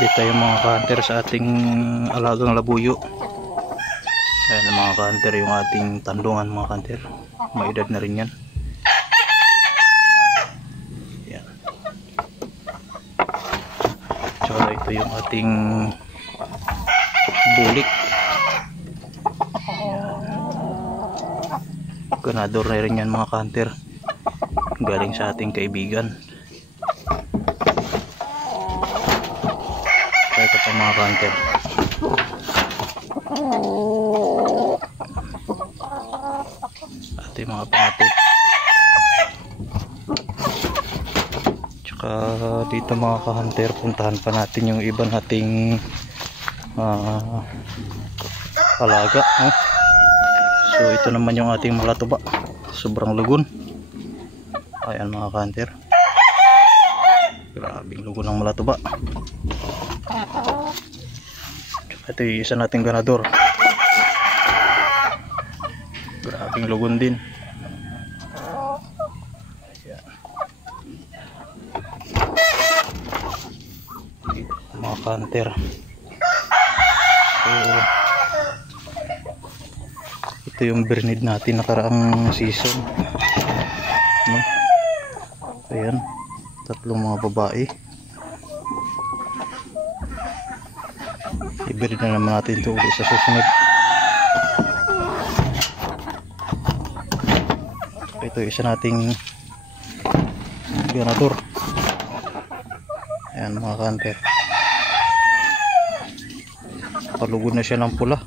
Dito tayo mga ka-hunter sa ating alagang labuyo. Ayan mga ka-hunter, yung ating tandungan mga ka-hunter. May edad na rin yan. Ayan. Tsaka ito yung ating bulik. Ganador na rin yan mga ka-hunter. Galing sa ating kaibigan. Ito pa mga ka-hunter. Ating mga pangatid. Tsaka dito mga ka-hunter, puntahan pa natin yung iba nating alaga. So ito naman yung ating malatuba. Sobrang lugon. Ayan mga ka-hunter. Grabing lugon ng malatuba. Ito yung isa nating ganador. Grabing lugon din. Ayan. Mga ka-hunter. So ito yung bernid natin nakaraang season. No? Ayan. Tatlong mga babae. I-breed na naman natin ito ulit sa susunod. Ito isa nating ganador. Ayan mga ka-hunter. Palugod na siya ng pula.